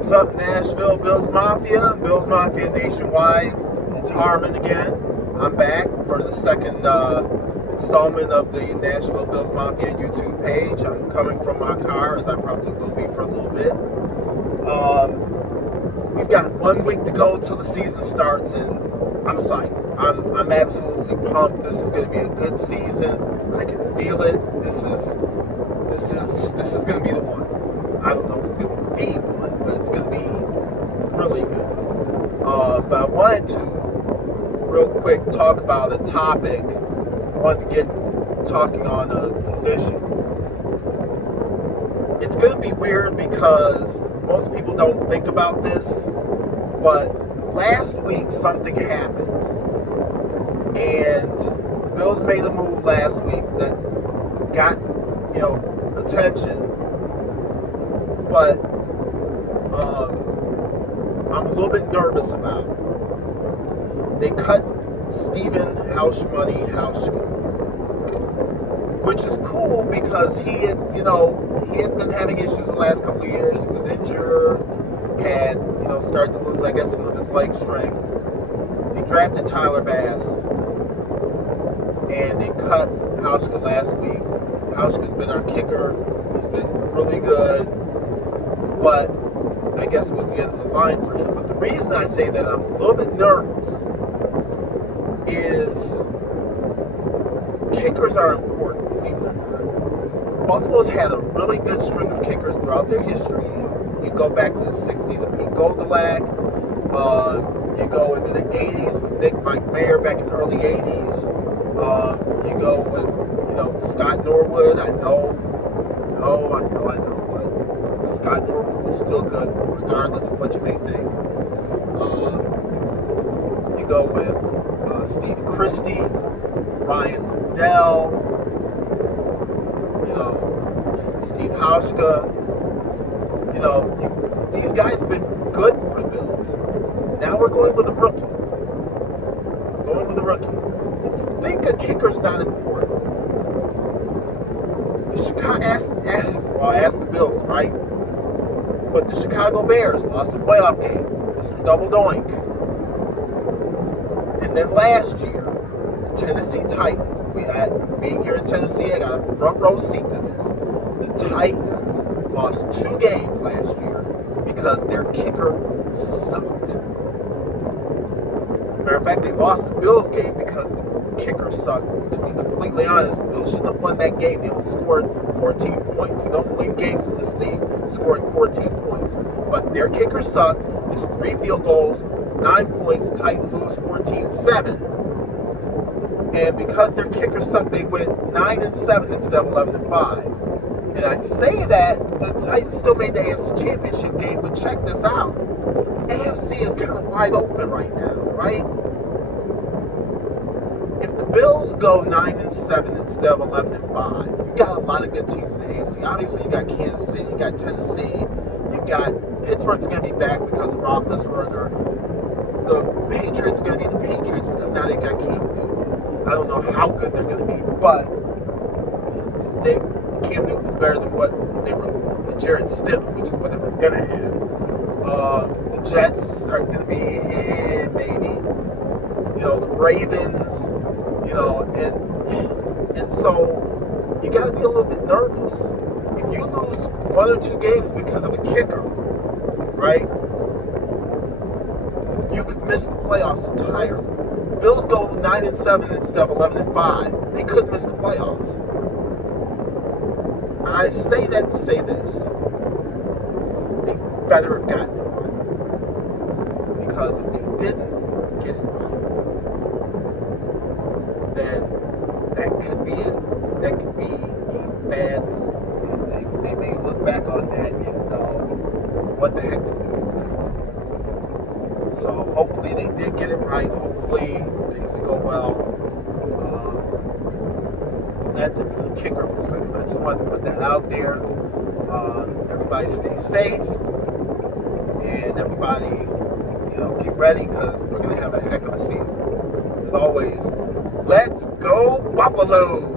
What's up, Nashville Bills Mafia, Bills Mafia nationwide? It's Harmon again. I'm back for the second installment of the Nashville Bills Mafia YouTube page. I'm coming from my car, as I probably will be for a little bit. We've got 1 week to go till the season starts, and I'm psyched. I'm absolutely pumped. This is going to be a good season. I can feel it. This is going to be the one. I don't know if it's going to be the one, but it's going to be really good. But I wanted to real quick talk about a topic. I wanted to get talking on a position. It's going to be weird because most people don't think about this, but last week something happened, and the Bills made a move last week that got, attention, but I'm a little bit nervous about it. They cut Stephen Hauschka, which is cool because he had been having issues the last couple of years. He was injured, had, started to lose, I guess, some of his leg strength. They drafted Tyler Bass, and they cut Hauschka last week. Hauschka's been our kicker. He's been really good, but I guess it was the end of the line for him. But the reason I say that I'm a little bit nervous is kickers are important, believe it or not. Buffalo's had a really good string of kickers throughout their history. You go back to the 60s with Pete Gogolak. You go into the 80s with Mike Mayer back in the early 80s. You go with, Scott Norwood. I know, but Scott Norwood was still good, regardless of what you may think. You go with Steve Christie, Ryan Lindell, Steve Hauschka. These guys have been good for the Bills. Now we're going with a rookie. If you think a kicker's not important, ask the Bills, right? But the Chicago Bears lost a playoff game, Mr. Double Doink. And then last year, the Tennessee Titans, being here in Tennessee, I got a front row seat to this. The Titans lost 2 games last year because their kicker sucked. Matter of fact, they lost the Bills game because the kicker sucked. To be completely honest, the Bills shouldn't have won that game. They only scored 14 points. You don't win games in this league scoring 14 points. But their kicker sucked. It's 3 field goals. It's 9 points. The Titans lose 14-7. And because their kicker sucked, they went 9-7 instead of 11-5. And I say that the Titans still made the AFC Championship game, but check this out. AFC is kind of wide open right now, right? If the Bills go 9-7 instead of 11-5, you got a lot of good teams in the AFC. Obviously, you got Kansas City, you got Tennessee, you got Pittsburgh's going to be back because of Roethlisberger. The Patriots are going to be the Patriots because now they got Cam Newton. I don't know how good they're going to be, but Cam Newton is better than what they were with Jarrett Stidham, which is what they were going to have. The Jets are going to be maybe. The Ravens, and so you got to be a little bit nervous. If you lose 1 or 2 games because of a kicker, right, you could miss the playoffs entirely. Bills go 9-7 instead of 11-5. They could miss the playoffs. I say that to say this. They better have gotten it right. Because if they didn't get it right, then that could be a bad move. And they may look back on that and what the heck did we do there? So hopefully they did get it right. Hopefully things will go well. That's it from the kicker perspective. I just wanted to put that out there. Everybody stay safe, and everybody, get ready because we're going to have a heck of a season. As always, let's go Buffalo!